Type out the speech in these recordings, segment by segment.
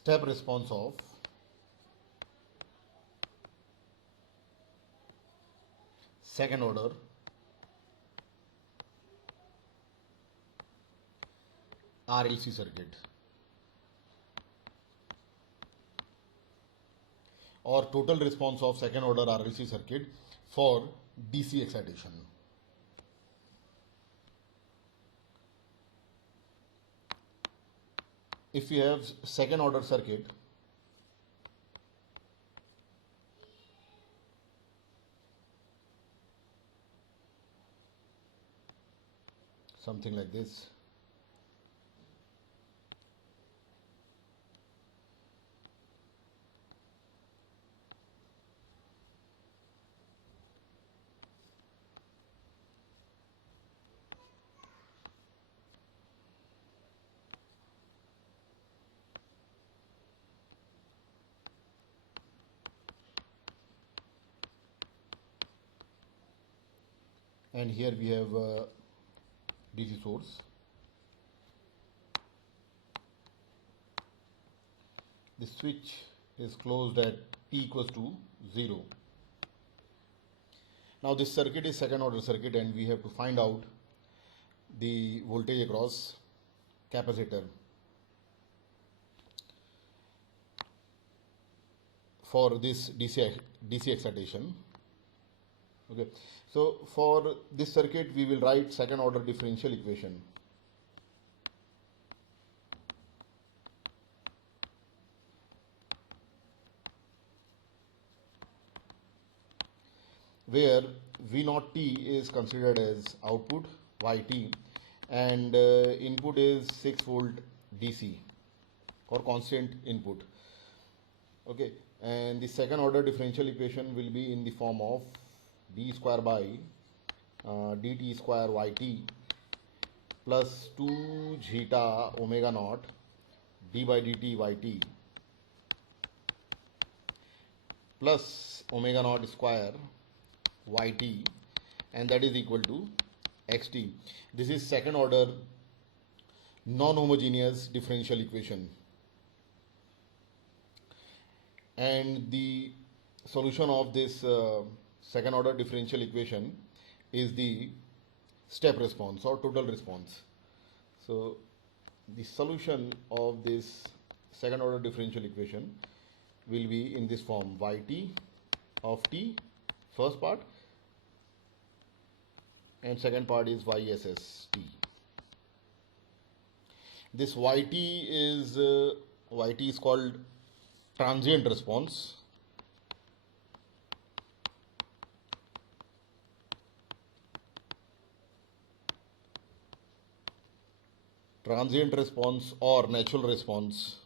step response of second order RLC circuit or total response of second order RLC circuit for DC excitation. If we have second order circuit, something like this, and here we have a DC source. The switch is closed at T equals to 0. Now this circuit is second order circuit and we have to find out the voltage across capacitor for this DC excitation. Okay, so for this circuit we will write second order differential equation. Where V naught T is considered as output YT and input is 6 volt DC or constant input. Okay, and the second order differential equation will be in the form of d square by dt square YT plus 2 zeta omega naught d by dt YT plus omega naught square YT, and that is equal to XT. This is second order non-homogeneous differential equation, and the solution of this second order differential equation is the step response or total response. So the solution of this second order differential equation will be in this form: YT of T, first part, and second part is YSST. This YT is called transient response. Transient response or natural response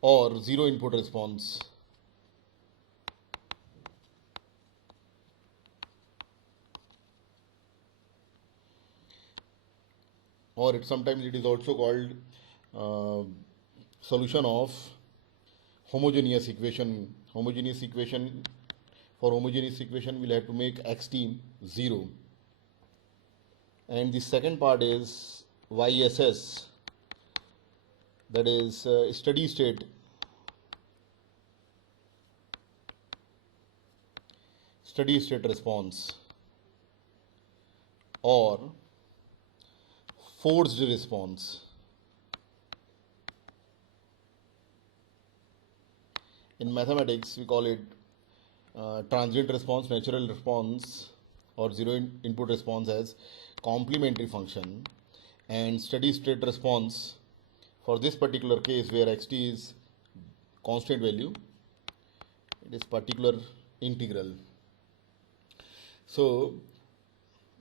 or zero input response. Or sometimes it is also called solution of homogeneous equation. Homogeneous equation, for homogeneous equation we'll have to make xt 0. And the second part is YSS, that is steady state response or forced response. In mathematics we call it transient response, natural response or zero input response as complementary function, and steady state response for this particular case where xt is constant value, it is particular integral. So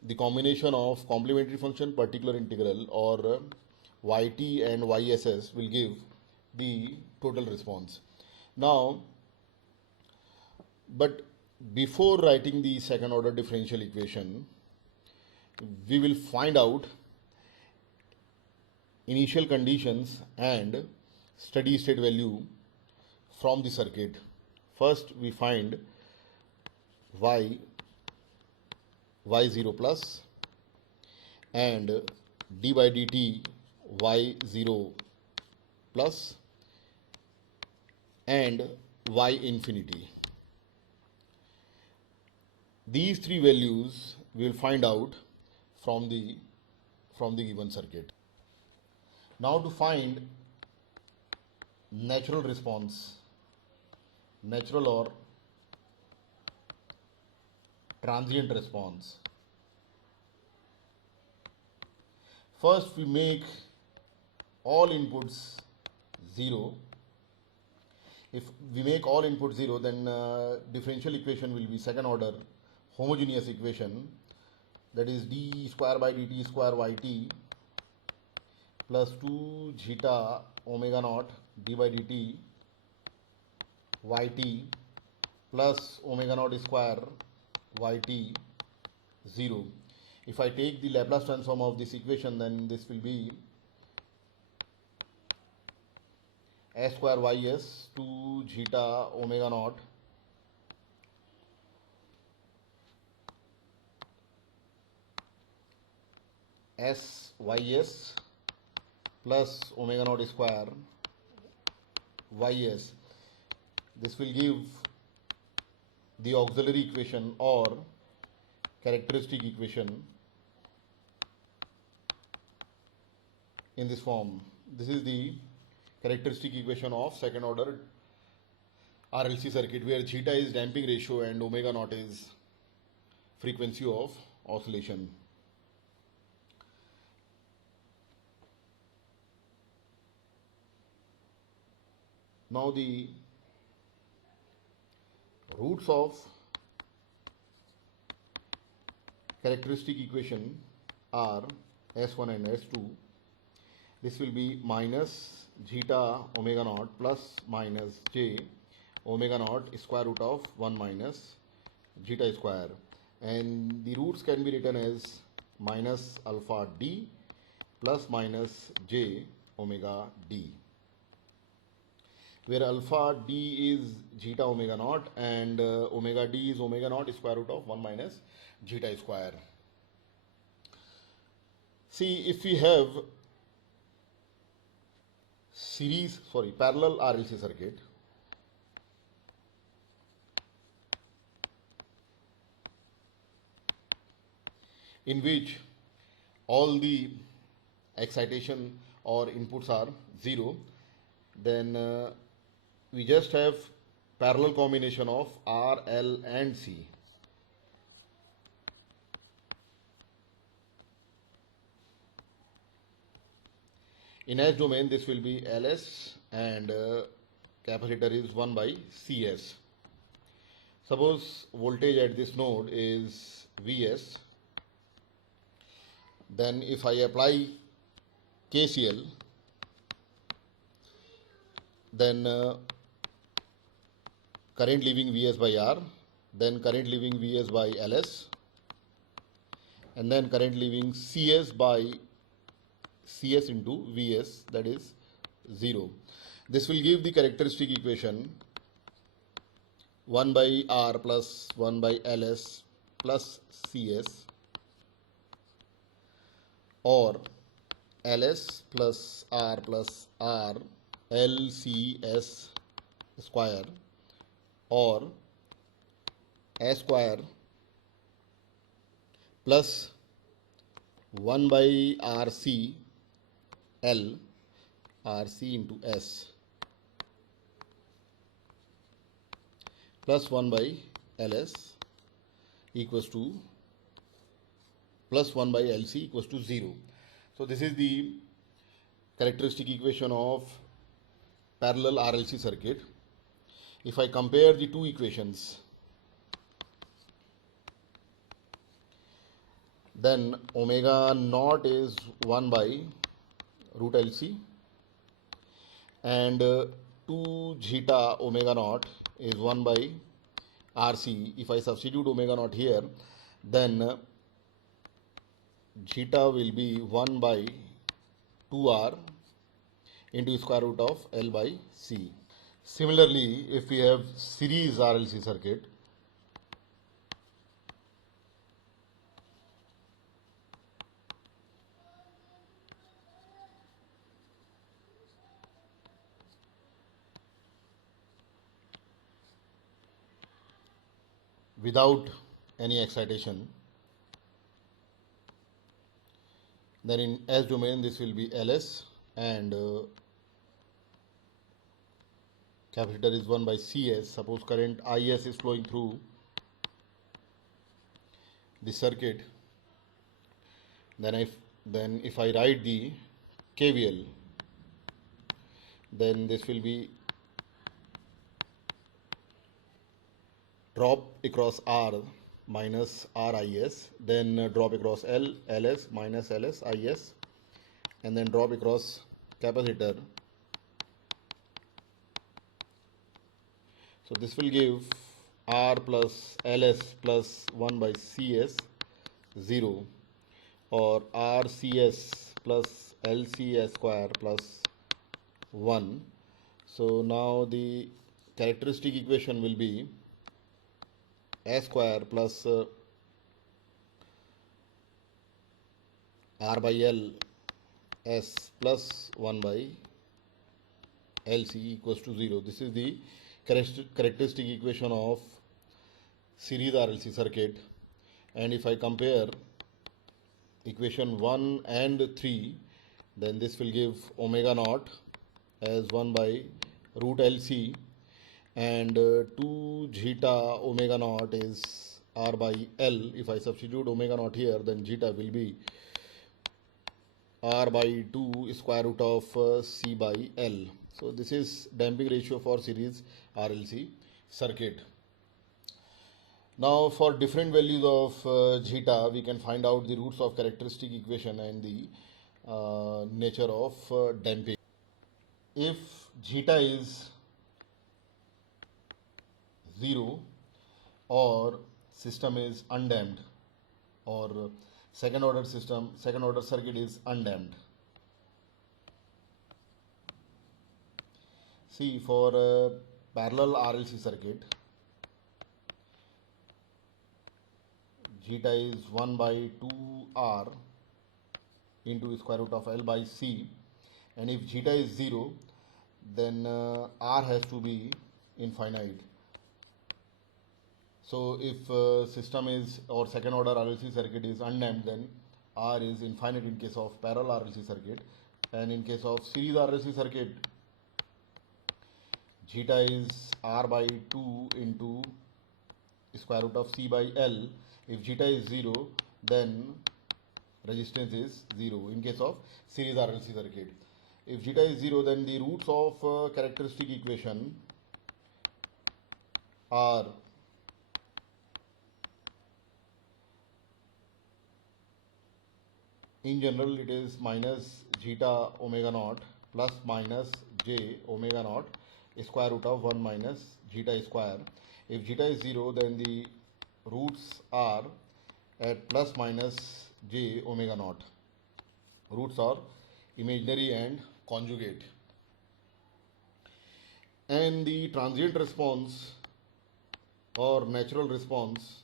the combination of complementary function, particular integral, or YT and YSS will give the total response. Now, but before writing the second order differential equation, we will find out initial conditions and steady state value from the circuit. First we find y0 plus and d by dt y0 plus and y infinity. These three values we will find out from the given circuit. Now to find natural response, natural or transient response, first we make all inputs 0. If we make all inputs 0, then differential equation will be second order homogeneous equation, that is d square by dt square yt plus 2 zeta omega naught d by dt yt plus omega naught square yt 0. If I take the Laplace transform of this equation, then this will be s square ys 2 zeta omega naught s ys plus omega naught square ys. This will give the auxiliary equation or characteristic equation in this form. This is the characteristic equation of second order RLC circuit, where zeta is damping ratio and omega naught is frequency of oscillation. Now the roots of characteristic equation are S1 and S2. This will be minus zeta omega naught plus minus j omega naught square root of 1 minus zeta square, and the roots can be written as minus alpha d plus minus j omega d, where alpha d is zeta omega naught and omega d is omega naught square root of 1 minus zeta square. See, if we have parallel RLC circuit, in which all the excitation or inputs are 0, then we just have parallel combination of R, L and C. In S domain, this will be Ls and capacitor is 1 by Cs. Suppose voltage at this node is Vs. Then if I apply KCL, then current leaving Vs by R, then current leaving Vs by Ls, and then current leaving Cs by Cs into Vs, that is 0. This will give the characteristic equation 1 by R plus 1 by Ls plus Cs, or Ls plus R LCS square, or S square plus 1 by RC L RC into S plus 1 by Ls equals to plus 1 by LC equals to 0. So this is the characteristic equation of parallel RLC circuit. If I compare the two equations, then omega naught is 1 by root LC and 2 zeta omega naught is 1 by RC. If I substitute omega naught here, then zeta will be 1 by 2R into square root of L by C. Similarly, if we have series RLC circuit, without any excitation, then in S domain this will be Ls, and capacitor is 1 by Cs. Suppose current Is is flowing through the circuit, then if I write the KVL, then this will be drop across R minus RIS, then drop across LS minus LS IS, and then drop across capacitor. So this will give R plus LS plus 1 by CS 0, or RCS plus LCS square plus 1. So now the characteristic equation will be S square plus R by L S plus 1 by LC equals to 0. This is the characteristic equation of series RLC circuit. And if I compare equation 1 and 3, then this will give omega naught as 1 by root LC, and 2 zeta omega naught is R by L. If I substitute omega naught here, then zeta will be R by 2 square root of C by L. So this is damping ratio for series RLC circuit. Now for different values of zeta, we can find out the roots of characteristic equation and the nature of damping. If zeta is 0 or system is undamped, or second order circuit is undamped. See, for a parallel RLC circuit, zeta is 1 by 2R into square root of L by C, and if zeta is 0, then R has to be infinite. So if system is, or second order RLC circuit is undamped, then R is infinite in case of parallel RLC circuit, and in case of series RLC circuit, zeta is R by 2 into square root of C by L. If zeta is 0, then resistance is 0 in case of series RLC circuit. If zeta is 0, then the roots of characteristic equation are in general it is minus zeta omega naught plus minus j omega naught square root of 1 minus zeta square. If zeta is 0, then the roots are at plus minus j omega naught. Roots are imaginary and conjugate. And the transient response or natural response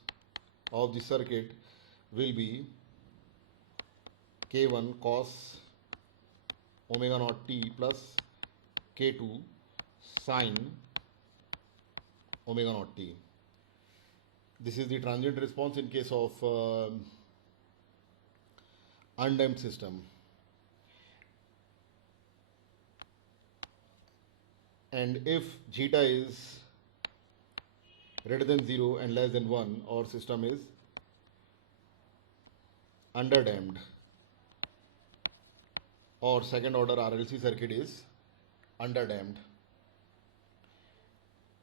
of the circuit will be K1 cos omega naught t plus K2 sin omega naught t. This is the transient response in case of undamped system. And if zeta is greater than 0 and less than 1, or system is underdamped, or second order RLC circuit is underdamped.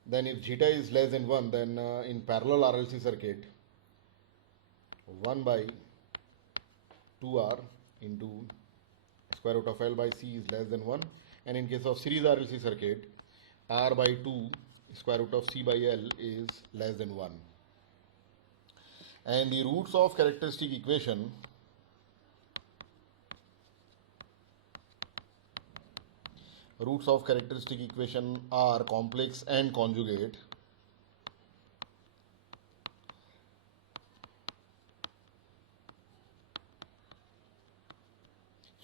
Then if zeta is less than 1, then in parallel RLC circuit, 1 by 2R into square root of L by C is less than 1, and in case of series RLC circuit, R by 2 square root of C by L is less than 1. And the roots of characteristic equation are complex and conjugate.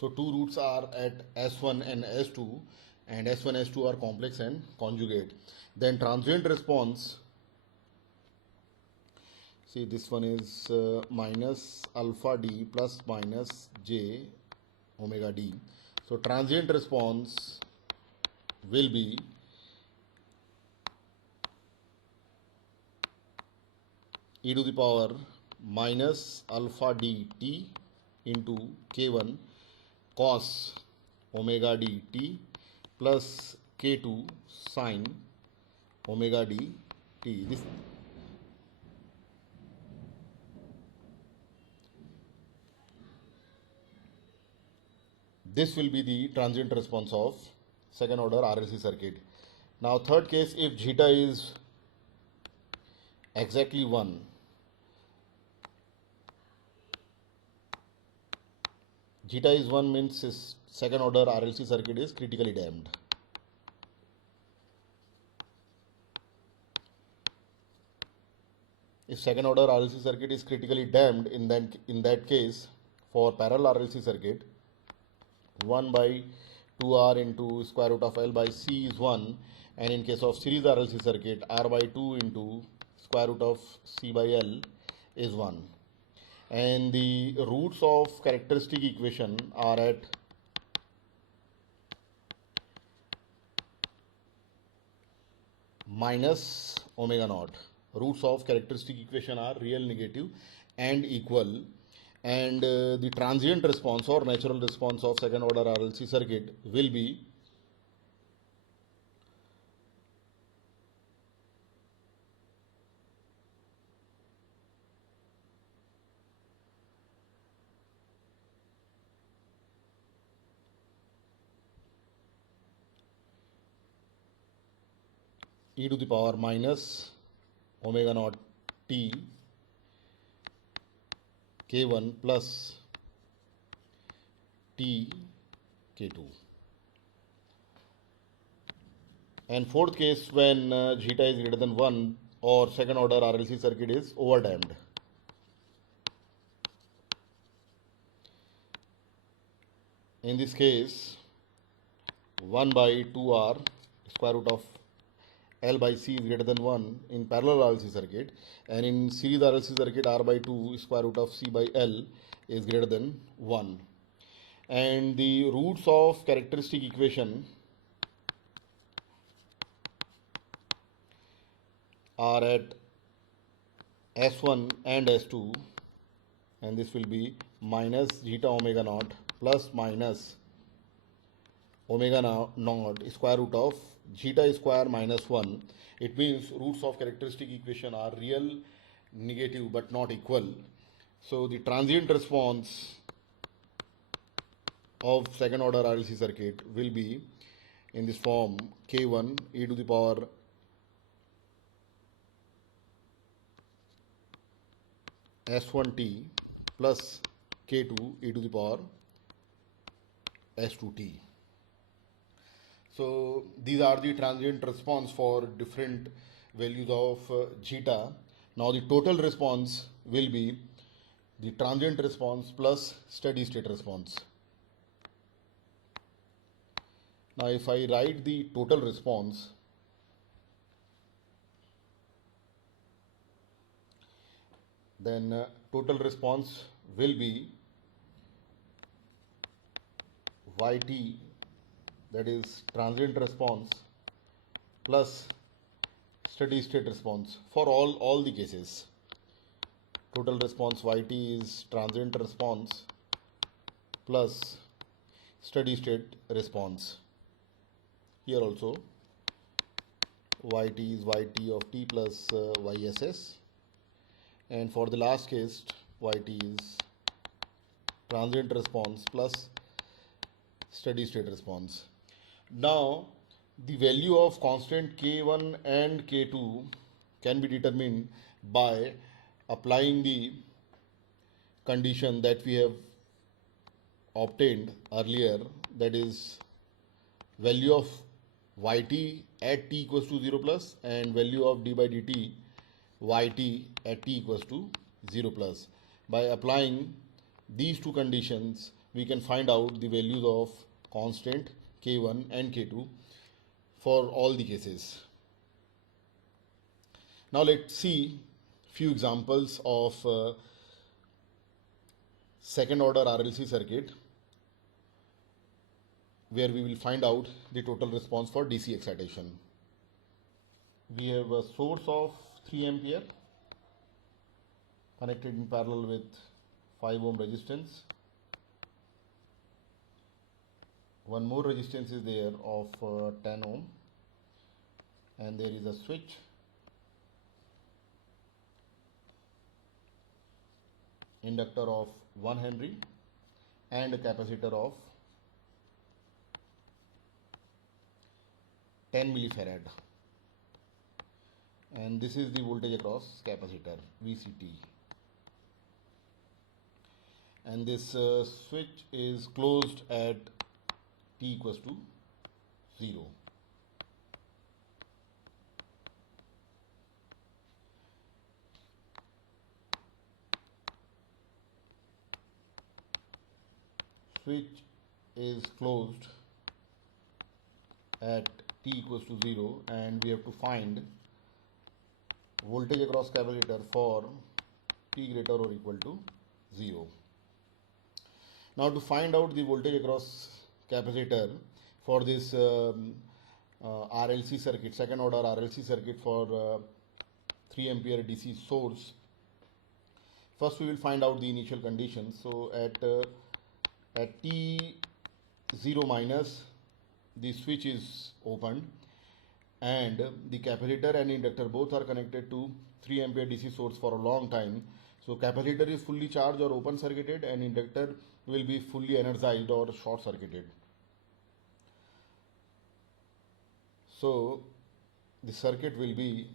So two roots are at S1 and S2, and S1 and S2 are complex and conjugate. Then transient response See, this one is minus alpha d plus minus j omega d. So transient response will be e to the power minus alpha d t into k1 cos omega d t plus k2 sin omega d t. This will be the transient response of second order RLC circuit. Now third case, if zeta is exactly 1, zeta is 1 means second order RLC circuit is critically damped. If second order RLC circuit is critically damped, in that case, for parallel RLC circuit, 1 by 2R into square root of L by C is 1, and in case of series RLC circuit, R by 2 into square root of C by L is 1. And the roots of characteristic equation are at minus omega naught. Roots of characteristic equation are real, negative and equal, and the transient response or natural response of second order RLC circuit will be e to the power minus omega naught t k1 plus t k2. And fourth case, when zeta is greater than 1 or second order RLC circuit is overdamped. In this case, 1 by 2R square root of L by C is greater than 1 in parallel RLC circuit, and in series RLC circuit R by 2 square root of C by L is greater than 1. And the roots of characteristic equation are at S1 and S2, and this will be minus zeta omega naught plus minus omega naught square root of zeta square minus 1. It means roots of characteristic equation are real, negative but not equal. So the transient response of second order RLC circuit will be in this form: k1 e to the power s1t plus k2 e to the power s2t. So these are the transient response for different values of zeta. Now the total response will be the transient response plus steady state response. Now if I write the total response, then total response will be yt, that is transient response plus steady state response for all the cases. Total response yt is transient response plus steady state response. Here also yt is yt of t plus yss, and for the last case yt is transient response plus steady state response. Now the value of constant k1 and k2 can be determined by applying the condition that we have obtained earlier, that is value of yt at t equals to 0 plus and value of d by dt yt at t equals to 0 plus. By applying these two conditions, we can find out the values of constant k1 and k2 for all the cases. Now let's see few examples of second order RLC circuit where we will find out the total response for DC excitation. We have a source of 3 ampere connected in parallel with 5 ohm resistance. One more resistance is there of 10 ohm, and there is a switch. Inductor of 1 Henry and a capacitor of 10 millifarad, and this is the voltage across capacitor VCT, and this switch is closed at t equals to 0. Switch is closed at t equals to 0, and we have to find voltage across capacitor for t greater or equal to 0. Now to find out the voltage across capacitor for this RLC circuit, second order RLC circuit for 3 ampere DC source, first we will find out the initial conditions. So at t0 minus, the switch is opened and the capacitor and inductor both are connected to 3 ampere DC source for a long time. So capacitor is fully charged or open circuited, and inductor will be fully energized or short circuited. So the circuit will be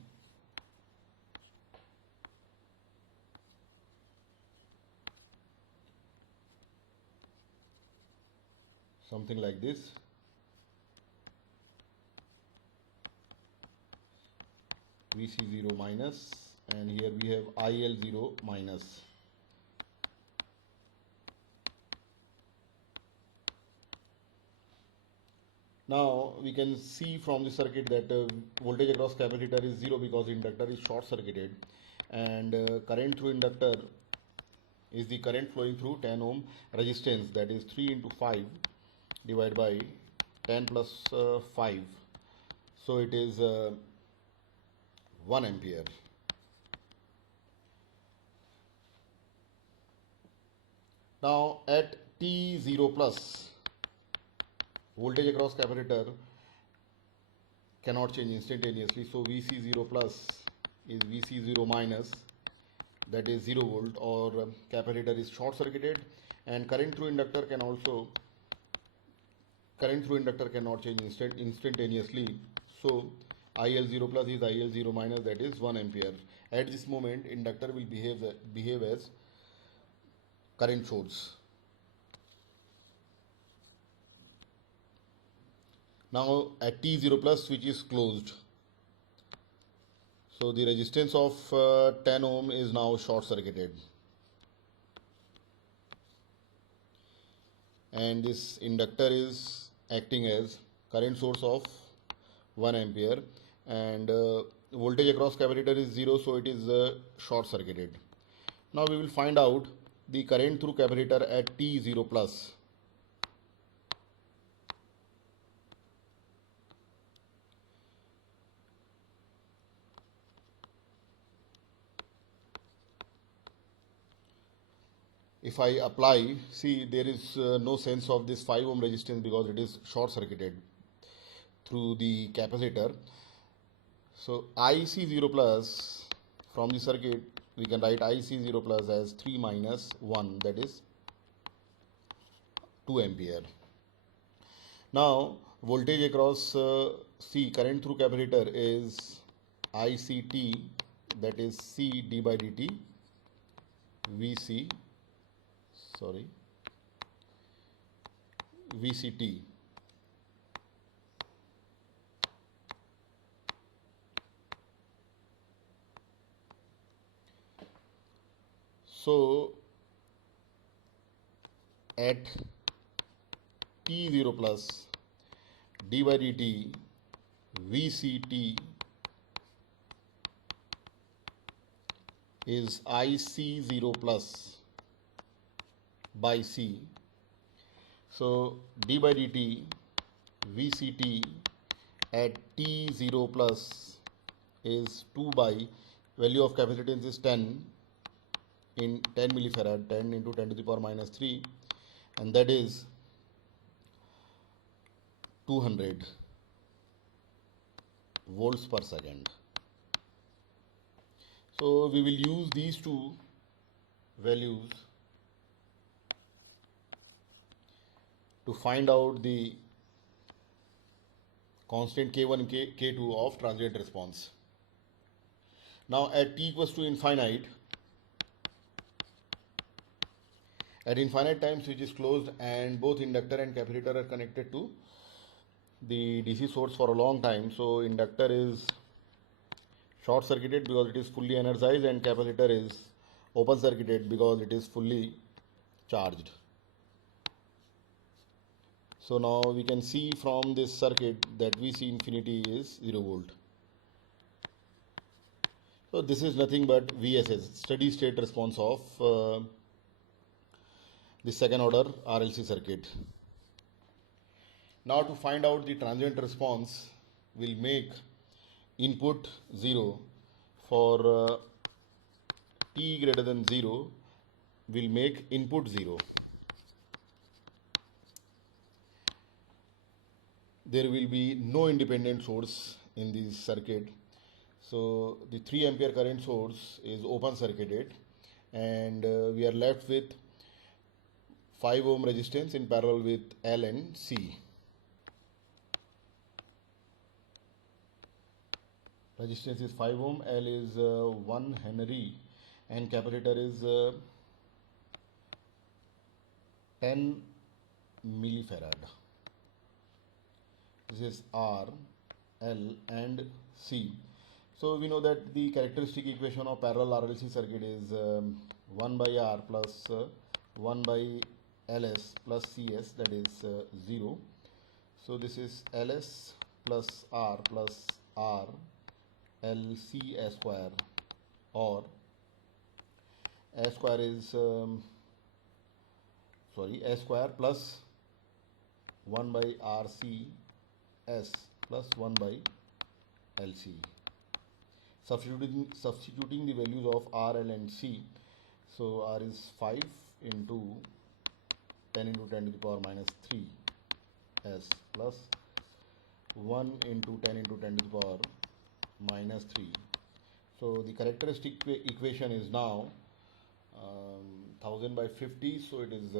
something like this. VC0 minus, and here we have IL0 minus. Now we can see from the circuit that voltage across capacitor is 0 because inductor is short circuited, and current through inductor is the current flowing through 10 ohm resistance, that is 3 into 5 divided by 10 plus 5, so it is 1 ampere. Now at T0 plus, voltage across capacitor cannot change instantaneously, so VC0 plus is VC0 minus, that is 0 volt, or capacitor is short circuited, and current through inductor cannot change instantaneously, so IL0 plus is IL0 minus, that is 1 ampere. At this moment inductor will behave as current source. Now at T0 plus, switch is closed, so the resistance of 10 ohm is now short circuited, and this inductor is acting as current source of 1 ampere, and voltage across capacitor is 0, so it is short circuited. Now we will find out the current through capacitor at T0 plus. If I apply, see there is no sense of this 5 ohm resistance because it is short circuited through the capacitor. So IC0 plus, from the circuit we can write IC0 plus as 3 minus 1, that is 2 ampere. Now voltage across current through capacitor is ICT, that is C d by dt VCT. So at T0 plus, d by dt VCT is IC0 plus by C. So d by dt VCT at T0 plus is 2 by value of capacitance is 10 in 10 millifarad, 10 into 10 to the power minus 3, and that is 200 volts per second. So we will use these two values to find out the constant K1 and K2 of transient response. Now at t equals to infinite, at infinite time switch is closed and both inductor and capacitor are connected to the DC source for a long time. So inductor is short circuited because it is fully energized, and capacitor is open circuited because it is fully charged. So now we can see from this circuit that VC infinity is 0 volt. So this is nothing but VSS, steady state response of the second order RLC circuit. Now to find out the transient response, we'll make input 0 for t greater than 0, we'll make input 0. There will be no independent source in this circuit. So the 3 ampere current source is open circuited, and we are left with 5 ohm resistance in parallel with L and C. Resistance is 5 ohm, L is 1 Henry, and capacitor is 10 millifarad. This is R, L and C. So we know that the characteristic equation of parallel RLC circuit is 1 by R plus 1 by Ls plus Cs, that is 0. So this is Ls plus R LC A square, or A square is A square plus 1 by RC S plus 1 by LC. Substituting the values of R, L and C, so R is 5 into 10 into 10 to the power minus 3 S plus 1 into 10 into 10 to the power minus 3. So the characteristic equation is now 1000 by 50, so it is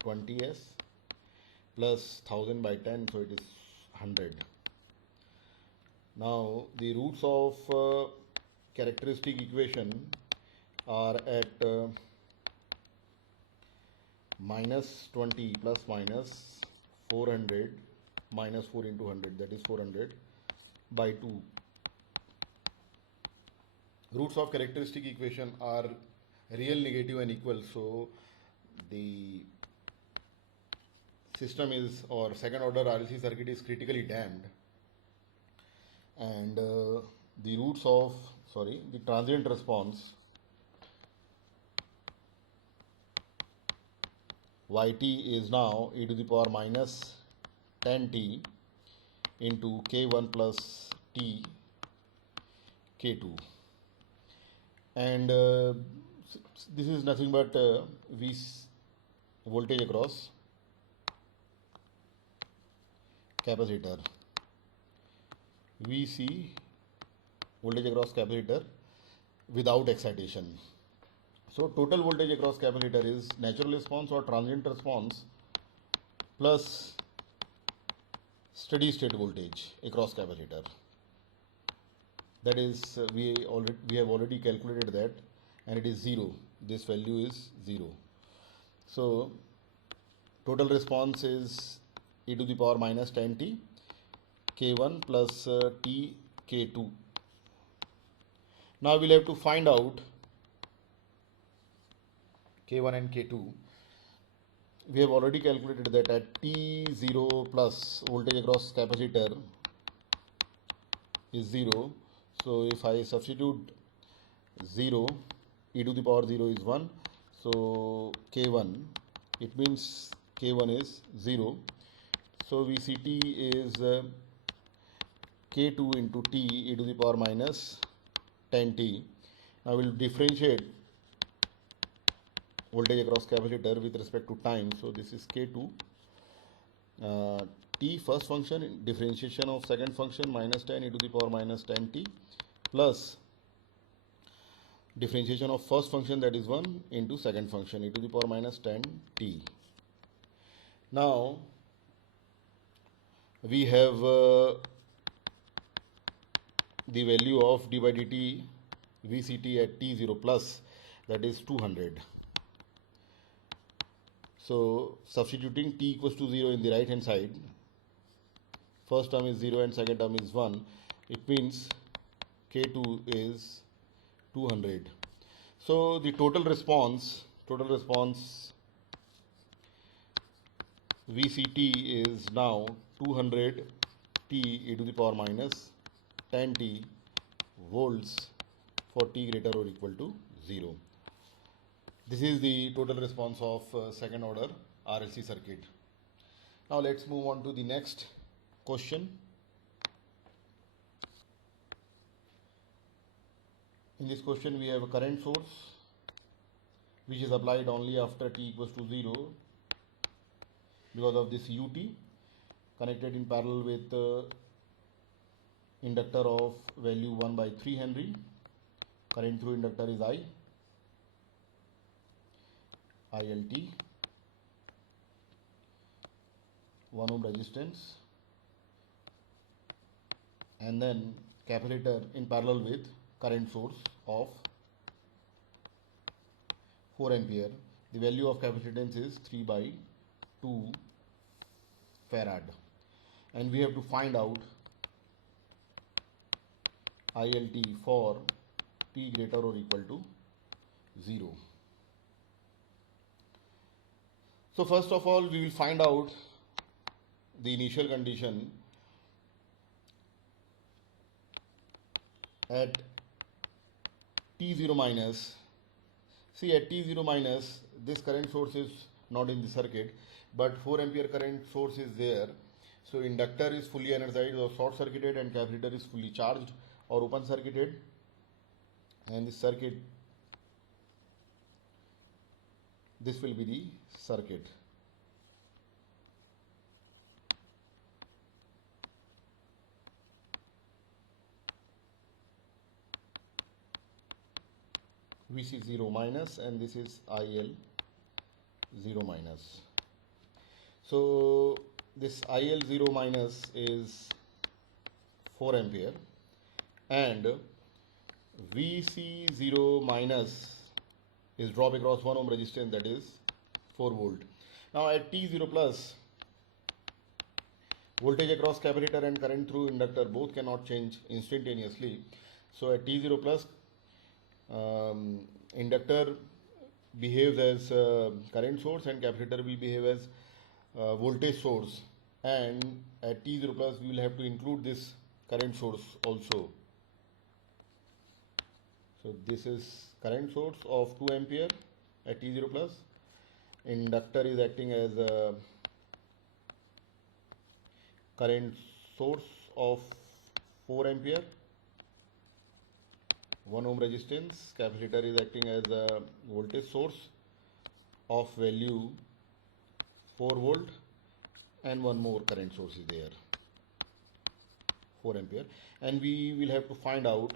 20s plus 1000 by 10, so it is 100. Now the roots of characteristic equation are at minus 20 plus minus 400 minus 4 into 100, that is 400 by 2. Roots of characteristic equation are real, negative and equal, so the system is, or second order RLC circuit is critically damped, and the roots of the transient response yt is now e to the power minus 10t into k1 plus t k2, and this is nothing but V voltage across capacitor, VC voltage across capacitor without excitation. So total voltage across capacitor is natural response or transient response plus steady state voltage across capacitor. That is we have already calculated that, and it is 0. This value is 0. So total response is e to the power minus 10t k1 plus t k2. Now we'll have to find out k1 and k2. We have already calculated that at t0 plus voltage across capacitor is 0. So if I substitute 0, e to the power 0 is 1. So k1, it means k1 is 0. So VCT is k2 into t e to the power minus 10t. Now we'll differentiate voltage across capacitor with respect to time. So this is k2 t first function, differentiation of second function minus 10 e to the power minus 10t, plus differentiation of first function, that is 1, into second function e to the power minus 10t. Now we have the value of d by dt VCT at t0 plus, that is 200. So substituting t equals to 0 in the right hand side, first term is 0 and second term is 1, it means k2 is 200. So the total response VCT is now 200 t e to the power minus 10t volts for t greater or equal to 0. This is the total response of second order RLC circuit. Now let's move on to the next question. In this question we have a current source which is applied only after t equals to 0 because of this ut, connected in parallel with inductor of value 1 by 3 Henry. Current through inductor is ILT, 1 ohm resistance, and then capacitor in parallel with current source of 4 ampere. The value of capacitance is 3 by 2 farad, and we have to find out ILT for t greater or equal to 0. So first of all we will find out the initial condition at t0 minus. See, at t0 minus this current source is not in the circuit, but 4 ampere current source is there. So inductor is fully energized or short circuited and capacitor is fully charged or open circuited, and this circuit, this will be the circuit. VC 0 minus, and this is IL 0 minus. So this IL 0 minus is 4 ampere and VC 0 minus is drop across 1 ohm resistance, that is 4 volt. Now at T0 plus, voltage across capacitor and current through inductor both cannot change instantaneously. So at T0 plus, inductor behaves as current source and capacitor will behave as voltage source, and at T0 plus we will have to include this current source also. So this is current source of 2 ampere at T0 plus. Inductor is acting as a current source of 4 ampere, 1 ohm resistance. Capacitor is acting as a voltage source of value 4 volt, and one more current source is there, 4 ampere, and we will have to find out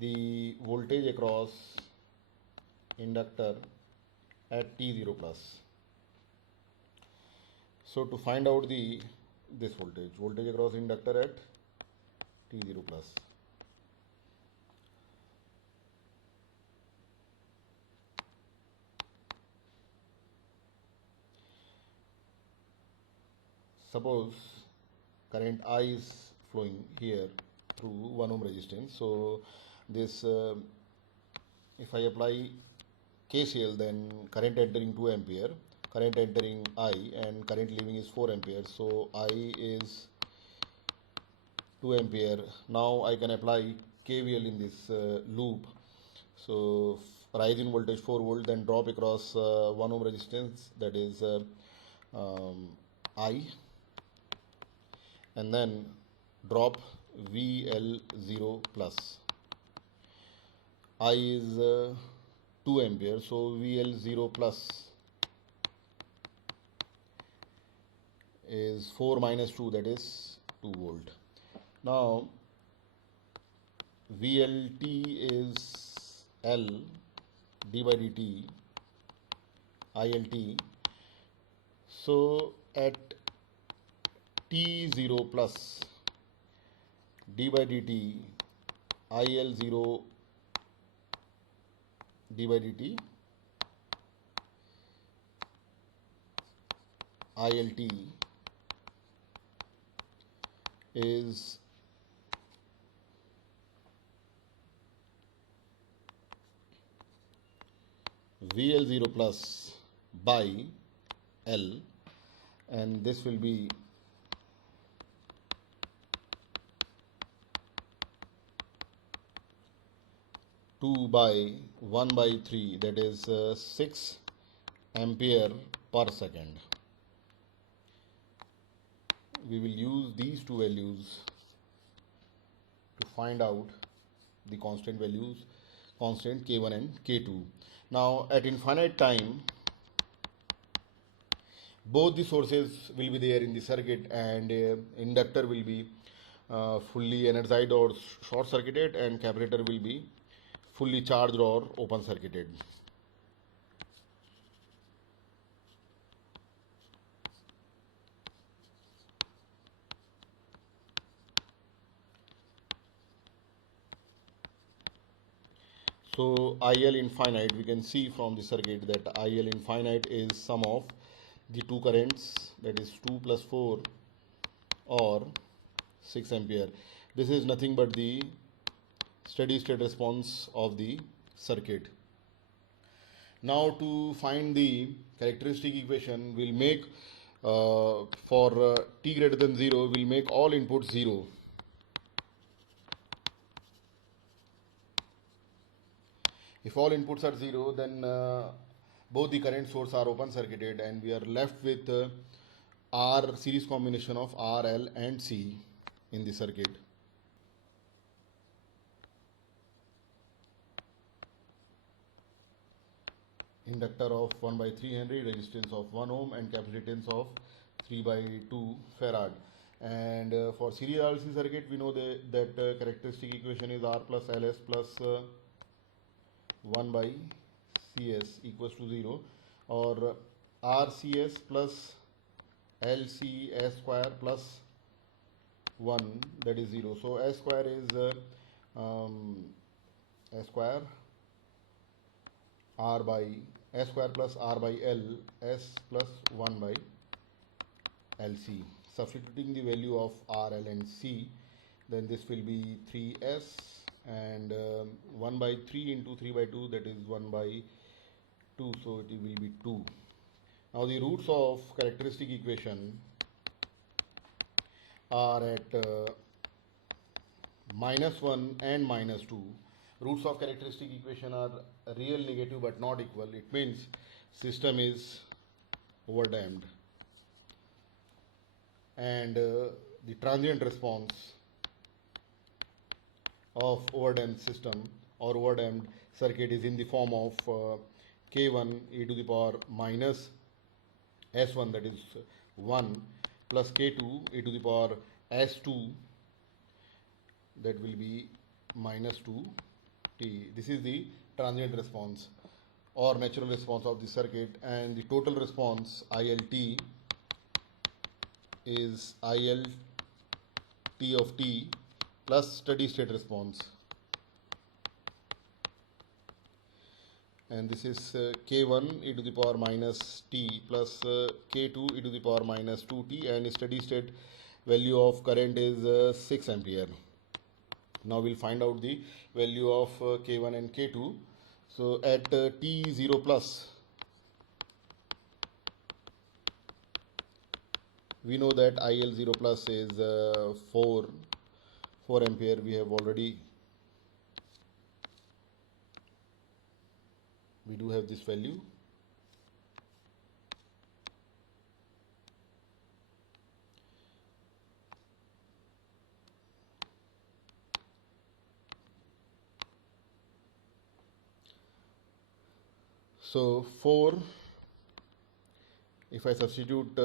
the voltage across inductor at T0 plus. So to find out this voltage across inductor at T0 plus. Suppose current I is flowing here through 1 ohm resistance. So this if I apply KCL, then current entering 2 ampere, current entering I, and current leaving is 4 ampere. So I is 2 ampere. Now I can apply KVL in this loop. So rise in voltage 4 volt, then drop across 1 ohm resistance, that is I, and then drop VL0 plus. I is 2 ampere, so VL0 plus is 4 minus 2, that is 2 volt. Now VLT is L d by dt ILT. So at T0 plus d by dt IL0 d by dt ILT is VL0 plus by L, and this will be two by 1 by 3, that is 6 ampere per second. We will use these two values to find out the constant values, constant K1 and K2. Now at infinite time, both the sources will be there in the circuit, and inductor will be fully energized or short circuited, and capacitor will be fully charged or open circuited. So IL infinite, we can see from the circuit that IL infinite is sum of the two currents, that is 2 plus 4 or 6 ampere. This is nothing but the steady state response of the circuit. Now to find the characteristic equation, we'll make for t greater than 0, we'll make all inputs 0. If all inputs are 0, then both the current source are open circuited, and we are left with R series combination of R, L and C in the circuit. Inductor of 1 by 3 Henry, resistance of 1 ohm, and capacitance of 3 by 2 farad. And for series RLC circuit, we know that characteristic equation is R plus LS plus 1 by CS equals to 0, or RCS plus LCS square plus 1, that is 0. So S square is S square R by S square plus R by L, S plus 1 by LC. Substituting the value of R, L and C, then this will be 3S, and 1 by 3 into 3 by 2, that is 1 by 2, so it will be 2. Now the roots of characteristic equation are at -1 and -2. Roots of characteristic equation are real, negative but not equal. It means system is overdamped, and the transient response of overdamped system or overdamped circuit is in the form of K1 e to the power minus S1, that is 1, plus K2 e to the power S2, that will be minus 2t. This is the transient response or natural response of the circuit, and the total response ILT is ILT of t plus steady state response, and this is K1 e to the power minus t plus K2 e to the power minus 2t, and steady state value of current is 6 ampere. Now we'll find out the value of K1 and K2. So at T0 plus, we know that IL0 plus is 4 4 ampere we have already, we do have this value. So 4, if I substitute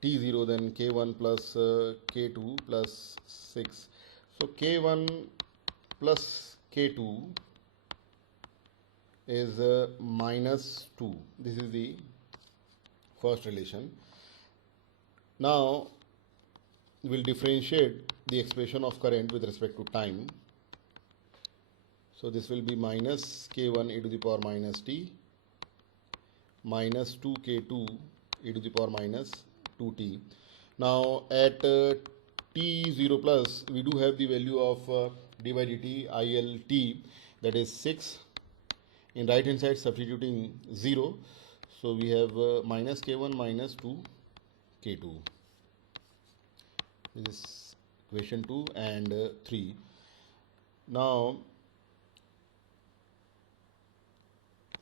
T0, then K1 plus K2 plus 6. So K1 plus K2 is minus 2. This is the first relation. Now we'll differentiate the expression of current with respect to time. So this will be minus K1 e to the power minus T minus 2K2 e to the power minus 2T. Now at T0 plus, we do have the value of d by dt ILT, that is 6. In right hand side substituting 0, so we have minus K1 minus 2K2. This is equation 2 and 3. Now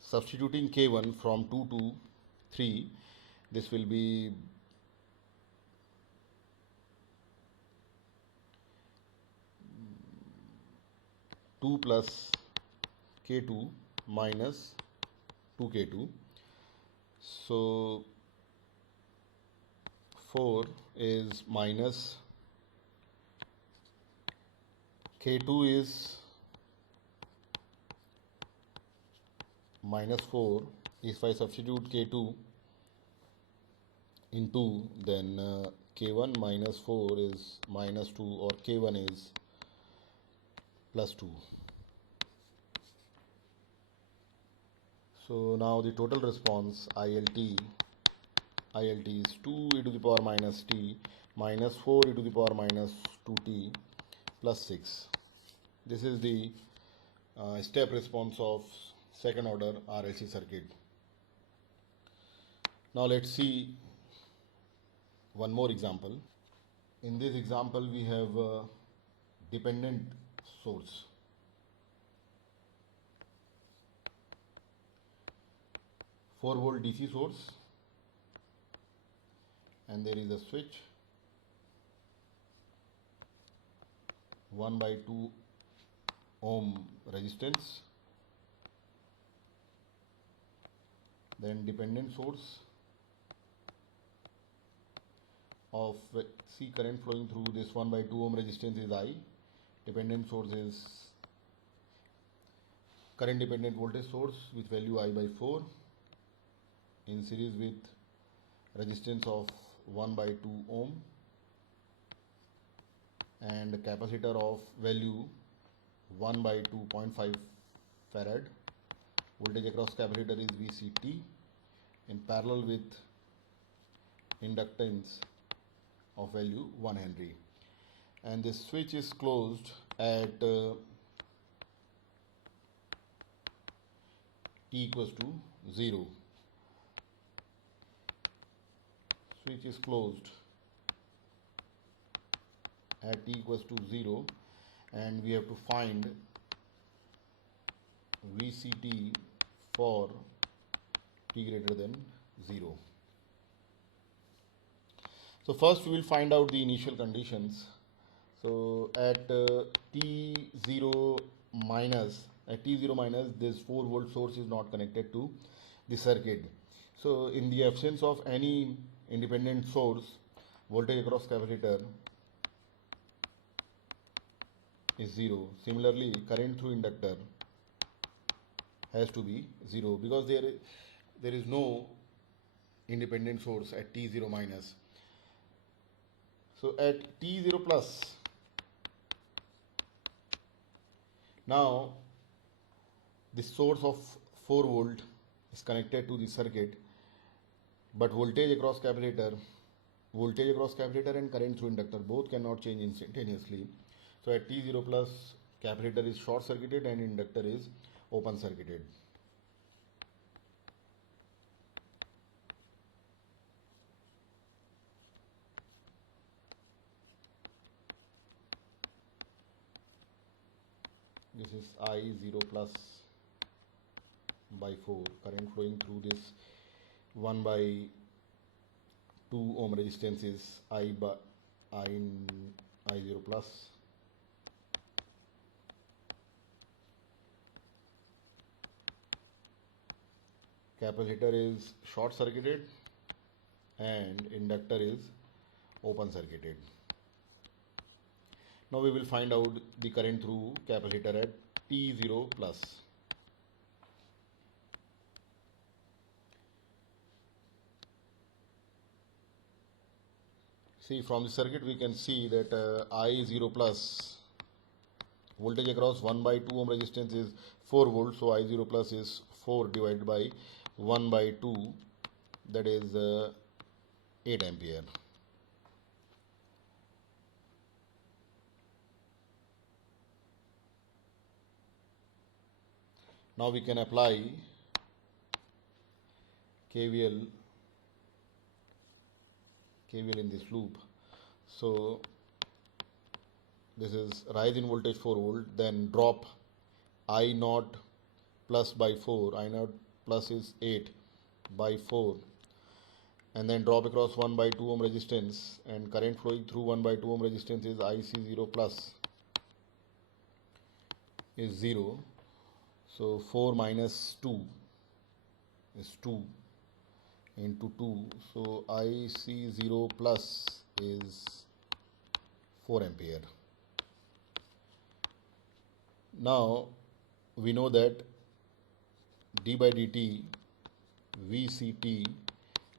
substituting K1 from 2 to 3, this will be two plus K2 minus 2K2. So 4 is minus K2 is minus 4. If I substitute K2 in 2, then K1 minus 4 is minus 2, or K1 is plus 2. So now the total response ILT is 2 e to the power minus T minus 4 e to the power minus 2T plus 6. This is the step response of second order RLC circuit. Now let's see one more example. In this example we have a dependent source. Four volt DC source, and there is a switch, 1 by 2 ohm resistance, then dependent source of current flowing through this 1 by 2 ohm resistance is I. Dependent source is current dependent voltage source with value I by 4 in series with resistance of 1 by 2 ohm and capacitor of value 1 by 2.5 farad. Voltage across capacitor is VCT in parallel with inductance of value 1 Henry, and this switch is closed at t equals to 0. Switch is closed at t equals to 0, and we have to find VCT for t greater than 0. So first we will find out the initial conditions. So at T0 minus, this 4 volt source is not connected to the circuit. So in the absence of any independent source, voltage across capacitor is 0. Similarly, current through inductor has to be 0 because there is no independent source at T0 minus. So at T0 plus, now the source of 4 volt is connected to the circuit, but voltage across capacitor and current through inductor both cannot change instantaneously. So at T0 plus, capacitor is short circuited and inductor is open circuited. this is I 0 plus by 4, current flowing through this 1 by 2 ohm resistance is I by I 0 plus. Capacitor is short circuited and inductor is open circuited. Now we will find out the current through capacitor at T0 plus. See, from the circuit we can see that I0 plus voltage across 1 by 2 ohm resistance is 4 volts, so I0 plus is 4 divided by 1 by 2, that is 8 ampere. Now we can apply KVL in this loop. So this is rise in voltage 4 volt, then drop I naught plus by 4, I naught plus is 8 by 4, and then drop across 1 by 2 ohm resistance, and current flowing through 1 by 2 ohm resistance is IC0 plus is 0. So 4 minus 2 is 2 into 2, so IC0 plus is 4 ampere. Now we know that d by dt VCT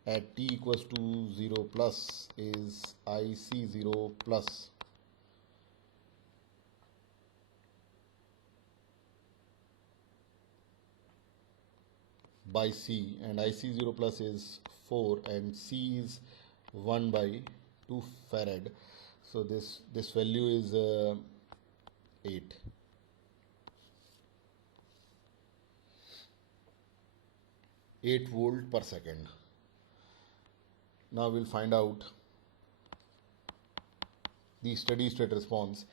at t equals to 0 plus is IC0 plus by C, and IC0 plus is 4 and C is 1 by 2 farad. So this value is 8. Volt per second. Now we'll find out the steady state response.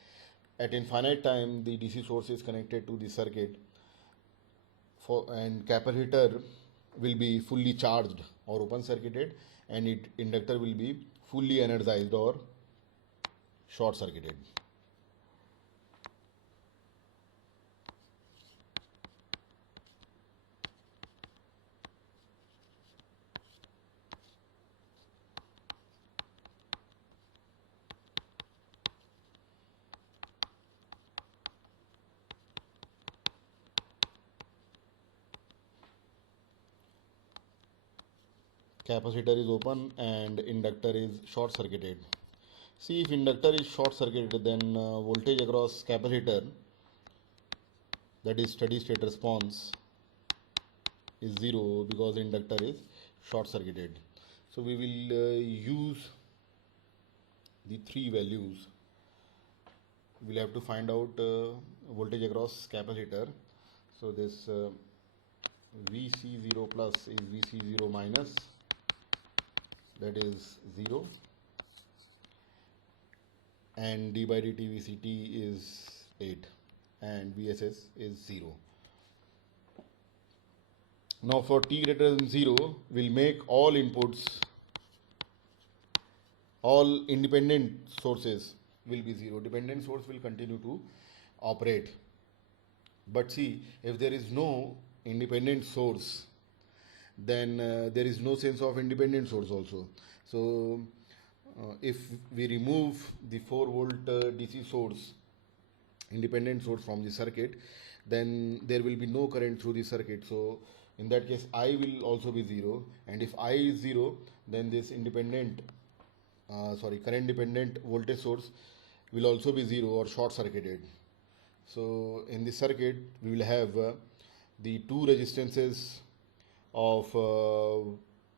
At infinite time, the DC source is connected to the circuit, and capacitor will be fully charged or open circuited, and inductor will be fully energized or short circuited. Capacitor is open and inductor is short circuited. See, if inductor is short circuited, then voltage across capacitor, that is steady state response, is 0 because inductor is short circuited. So we will use the three values. We'll have to find out voltage across capacitor. So this VC0 plus is VC0 minus, that is 0, and d by dt VCT is 8 and VSS is 0. Now for t greater than 0, we'll make all inputs, all independent sources will be 0. Dependent source will continue to operate. But see, if there is no independent source, then there is no sense of independent source also. So if we remove the 4 volt DC source, independent source from the circuit, then there will be no current through the circuit. So in that case I will also be 0, and if I is 0, then this current dependent voltage source will also be 0 or short circuited. So in this circuit we will have the two resistances of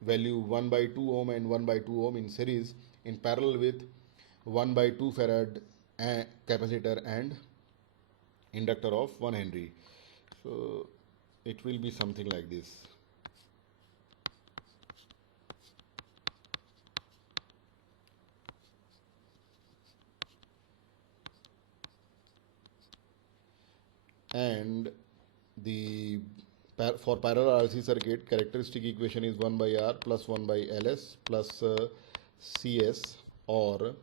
value 1 by 2 ohm and 1 by 2 ohm in series in parallel with 1 by 2 farad capacitor and inductor of 1 Henry. So it will be something like this. and the for parallel RLC circuit, characteristic equation is 1 by R plus 1 by Ls plus Cs, or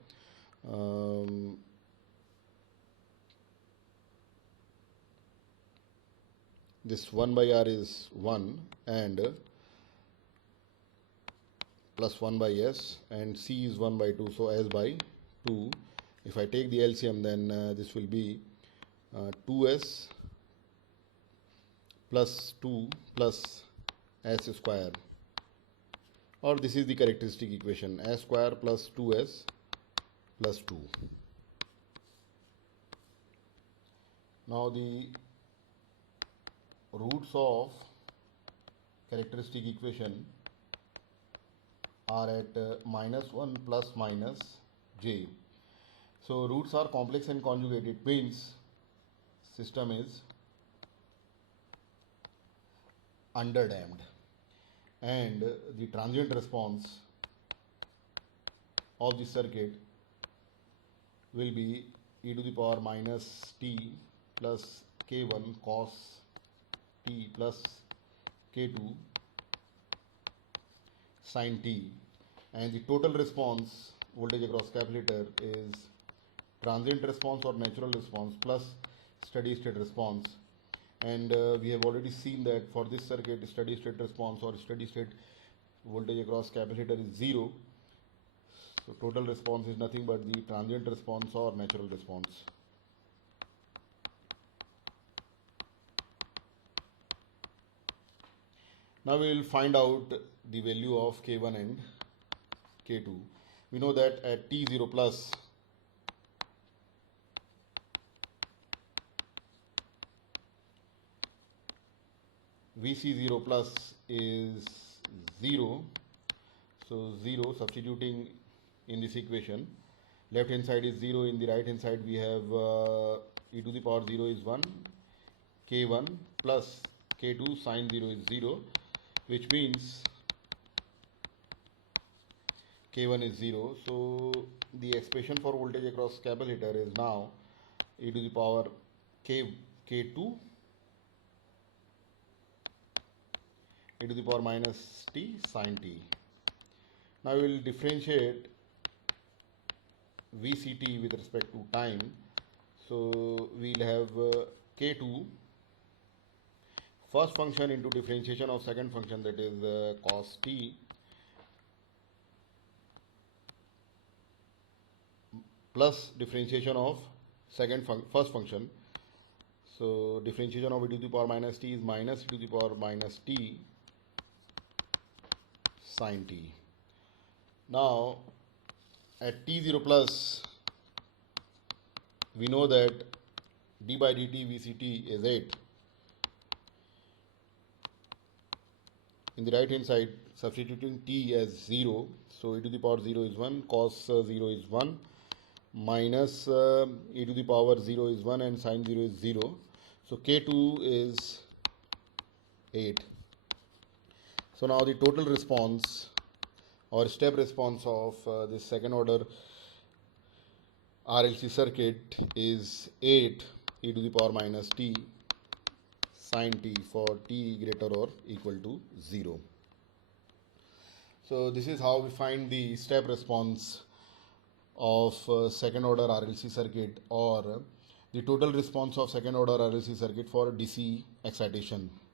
this 1 by R is 1 and plus 1 by S, and C is 1 by 2, so S by 2. If I take the LCM, then this will be 2S plus 2 plus S square, or this is the characteristic equation, S square plus 2S plus 2. Now the roots of characteristic equation are at minus 1 plus minus j. So roots are complex and conjugate. It means system is underdamped, and the transient response of the circuit will be e to the power minus t plus k1 cos t plus k2 sin t, and the total response voltage across capacitor is transient response or natural response plus steady state response. And we have already seen that for this circuit, steady state response or steady state voltage across capacitor is 0. So total response is nothing but the transient response or natural response. Now we will find out the value of K1 and K2. We know that at T0 plus Vc0 plus is 0. So 0, substituting in this equation, left hand side is 0, in the right hand side we have e to the power 0 is 1, K1 plus K2 sin 0 is 0, which means K1 is 0. So the expression for voltage across capacitor is now e to the power K2 e to the power minus t sin t. Now we will differentiate Vct with respect to time. So we will have K2 first function into differentiation of second function, that is cos t, plus differentiation of first function. So differentiation of e to the power minus t is minus e to the power minus t sin t. Now at t0 plus, we know that d by dt Vct is 8. In the right hand side, substituting t as 0, so e to the power 0 is 1, cos 0 is 1, minus e to the power 0 is 1 and sin 0 is 0. So K2 is 8. So now the total response or step response of this second order RLC circuit is 8 e to the power minus t sin t for t greater or equal to 0. So this is how we find the step response of second order RLC circuit, or the total response of second order RLC circuit for DC excitation.